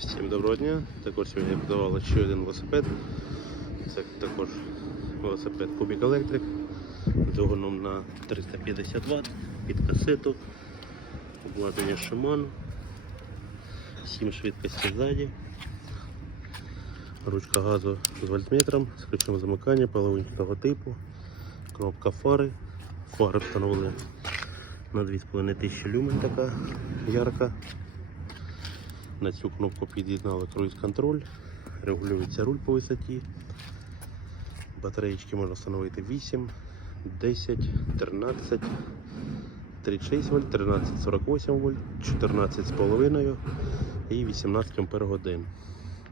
Всім доброго дня. Також сьогодні подавали ще один велосипед. Це також велосипед Kubik Electric двигуном на 350 Вт під касету. Обладнання Shimano. 7 швидкостей ззаді. Ручка газу з вольтметром, з ключом замикання, половинчатого типу, кнопка фари. Фари встановили на 2500 люмен така ярка. На цю кнопку під'єднали круїз-контроль, регулюється руль по висоті. Батареїчки можна встановити 8, 10, 13, 36 вольт, 13, 48 вольт, 14 з половиною і 18 ампер годин.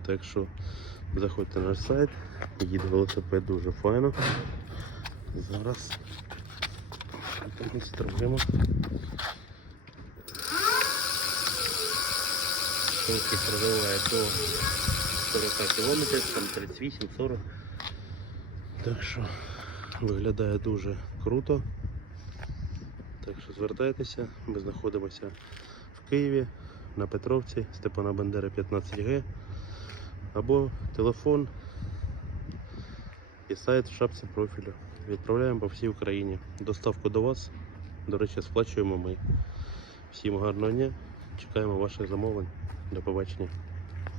Так що заходьте на наш сайт, їде велосипед дуже файно. Зараз демонструємо. Швидкість розвиває до 40 км, там 38-40. Так що виглядає дуже круто. Так що звертайтеся, ми знаходимося в Києві на Петровці, Степана Бандери 15Г або телефон і сайт в шапці профілю. Відправляємо по всій Україні. Доставку до вас, до речі, сплачуємо ми. Всім гарного дня, чекаємо ваших замовлень. До побачення.